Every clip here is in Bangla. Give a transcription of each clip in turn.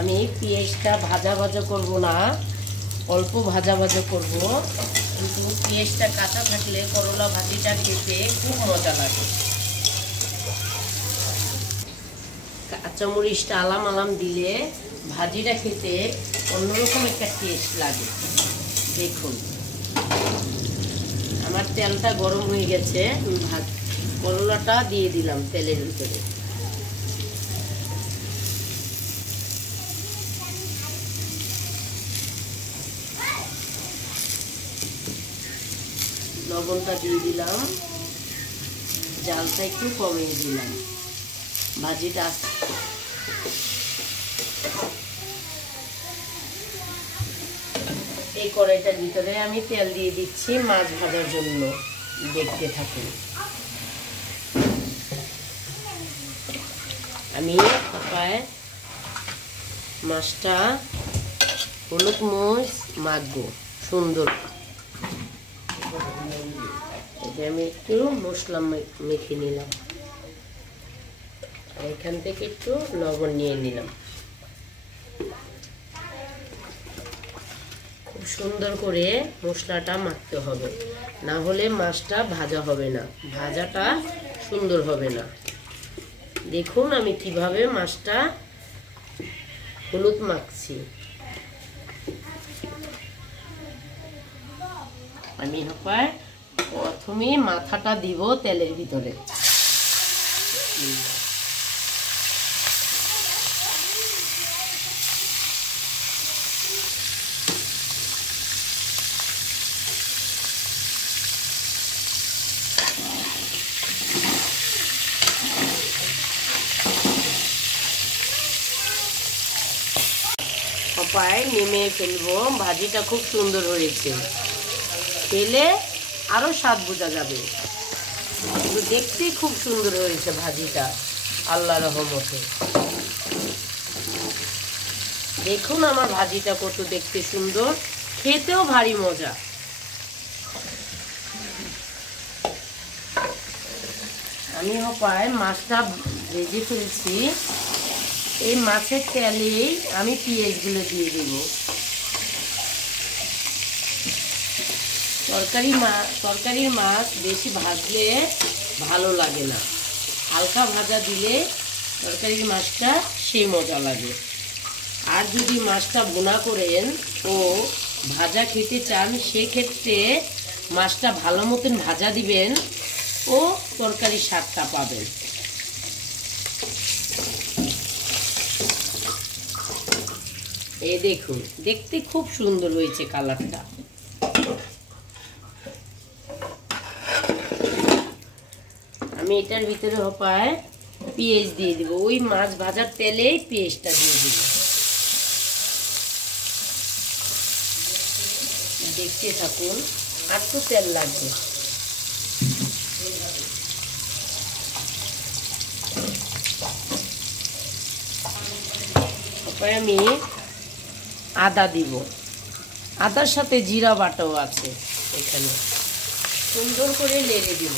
আমি পেঁয়াজটা ভাজা ভাজা করব না, অল্প ভাজা ভাজা করব, কিন্তু পেঁয়াজটা কাঁচা থাকলে করলা ভাজিটা খেতে খুব মজা লাগে। কাঁচামরিচটা আলাম আলাম দিলে ভাজিটা খেতে অন্যরকম একটা টেস্ট লাগে। দেখুন আমার তেলটা গরম হয়ে গেছে, করলাটা দিয়ে দিলাম তেলের ভিতরে। লবণটা দিয়ে দিলাম, জালটা একটু কমিয়ে দিলাম। ভাজিটা এই কড়াইটার ভিতরে আমি তেল দিয়ে দিচ্ছি মাছ ভাজার জন্য। দেখতে থাকুন। আমি মাছটা হলুদ মরিচ মাখবো সুন্দর। আমি একটু মশলা মেখে নিলাম, এখান থেকে একটু লবণ নিয়ে নিলাম। খুব সুন্দর করে মশলাটা মাখতে হবে, না হলে মাছটা ভাজা হবে না, ভাজাটা সুন্দর হবে না। দেখুন আমি কিভাবে মাছটা হলুদ মাখছি। আমি প্রথমে মাথাটা দিব তেলের ভিতরে। নেমে ফেলবো। ভাজিটা খুব সুন্দর হয়েছে, খেলে আরো স্বাদ বোঝা যাবে। কিন্তু দেখতে খুব সুন্দর হয়েছে ভাজিটা, আল্লাহর রহমতে। দেখুন আমার ভাজিটা কত দেখতে সুন্দর, খেতেও ভারী মজা। আমি মাছটা ভেজে ফেলছি। এই মাছের তেলেই আমি পেঁয়াজগুলো দিয়ে দেব। তরকারির মাছ বেশি ভাজলে ভালো লাগে না, হালকা ভাজা দিলে তরকারির মাছটা সেই মজা লাগে। আর যদি মাছটা বোনা করেন ও ভাজা খেতে চান, সেক্ষেত্রে মাছটা ভালো মতন ভাজা দিবেন ও তরকারির স্বাদটা পাবেন। এই দেখুন দেখতে খুব সুন্দর হয়েছে কালারটা। আমি এটার ভিতরে পেঁয়াজ দিয়ে দিব, ওই মাছ ভাজার তেলেই পেঁয়াজটা দিয়ে দিব। দেখতে থাকুন, আর তো তেল লাগবে। আমি আদা দিব, আদার সাথে জিরা বাটাও আছে এখানে। সুন্দর করে লেগে দিব,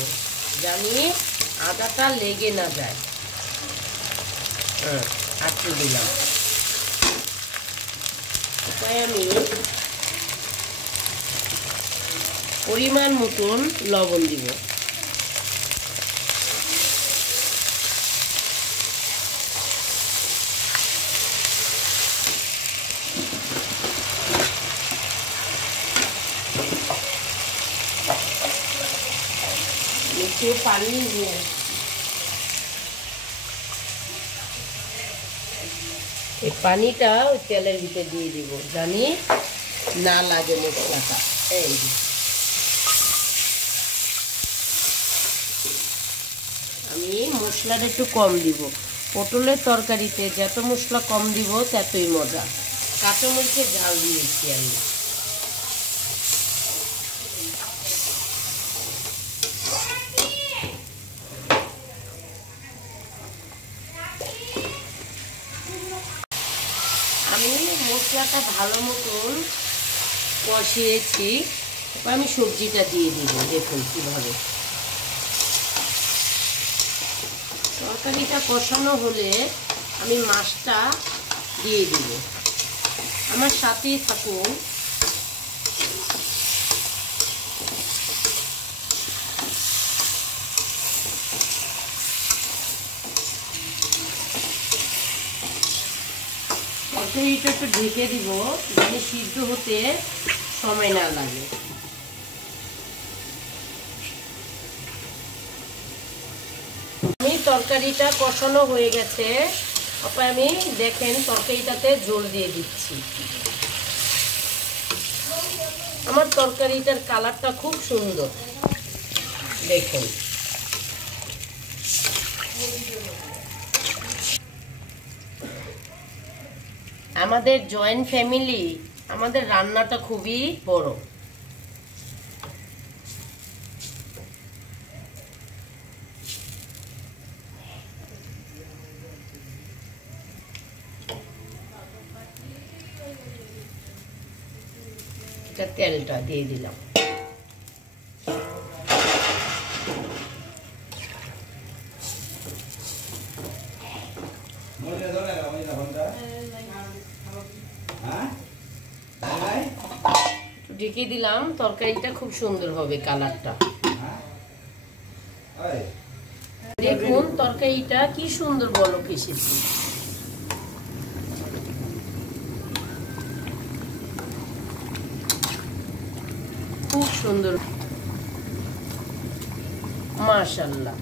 জানি আদাটা লেগে না যায়। আটকে দিলাম। আমি পরিমাণ মতন লবণ দিব। একটু পানি দিয়ে এই পানিটা ওই তেলের ভিতরে দিয়ে দিব, জানি না লাগে মশলাটা। এই আমি মশলাটা একটু কম দিব। পটলের তরকারিতে যত মশলা কম দিব ততই মজা। কাঁচামরিচের ঝাল দিয়েছি আমি। মশলাটা ভালো মতন কষিয়েছি। এবার আমি সবজিটা দিয়ে দিব। দেখুন কিভাবে তরকারিটা কষানো হলে আমি মাছটা দিয়ে দিব। আমার সাথেই থাকুন। তরকারিটা একটু ঢেকে দিব যাতে সিদ্ধ হতে সময় না লাগে। তরকারিটা কষানো হয়ে গেছে। তারপর আমি দেখেন তরকারিটাতে ঝোল দিয়ে দিচ্ছি। আমার তরকারিটার কালারটা খুব সুন্দর দেখুন। আমাদের জয়েন্ট ফ্যামিলি, আমাদের রান্নাটা খুবই বড়। তেলটা দিয়ে দিলাম। ঢেকে দিলাম। তরকারিটা খুব সুন্দর হবে কালারটা। দেখুন তরকারিটা কি সুন্দর বলক এসেছে। খুব সুন্দর মাশাআল্লাহ।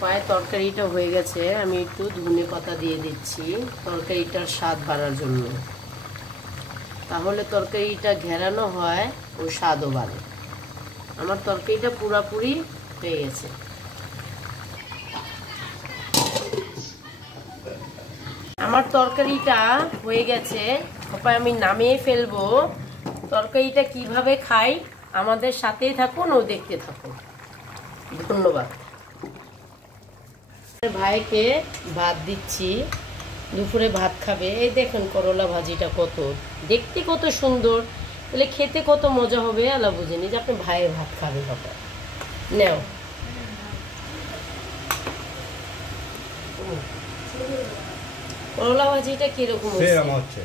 পায়ে তরকারিটা হয়ে গেছে। আমি একটু ধনে পাতা দিয়ে দিচ্ছি তরকারিটার স্বাদ বাড়ার জন্য। তাহলে তরকারিটা ঘেরানো হয় ও স্বাদও বাড়ে। আমার তরকারিটা পুরাপুরি হয়ে গেছে। আমার তরকারিটা হয়ে গেছে। তারপর আমি নামিয়ে ফেলবো। তরকারিটা কিভাবে খাই আমাদের সাথেই থাকুন ও দেখতে থাকুন। ধন্যবাদ। ভাইকে ভাত দিচ্ছি, দুপুরে ভাত খাবে। এই দেখুন করলা ভাজিটা কত দেখতে কত সুন্দর, তাহলে খেতে কত মজা হবে আল্লাহ বুঝিনি যে আপনি ভাইয়ের ভাত খাবে। বাবা নেও। করলা ভাজিটা কিরকম হচ্ছে?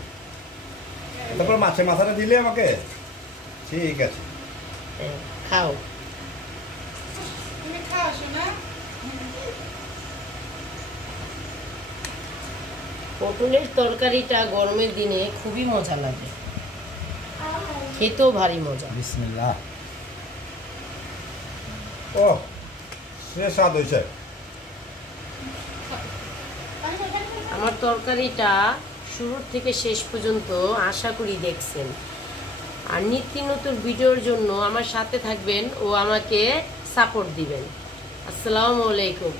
তারপর মাছের মাথাটা দিলে আমাকে। ঠিক আছে, খাও। পটলের তরকারিটা গরমের দিনে খুবই মজা লাগে, খেতেও ভারী মজা। বিসমিল্লাহ। ও সে স্বাদ হয়েছে। আমার তরকারিটা শুরু থেকে শেষ পর্যন্ত আশা করি দেখছেন। আর নিত্য নতুন ভিডিওর জন্য আমার সাথে থাকবেন ও আমাকে সাপোর্ট দিবেন। আসসালামু আলাইকুম।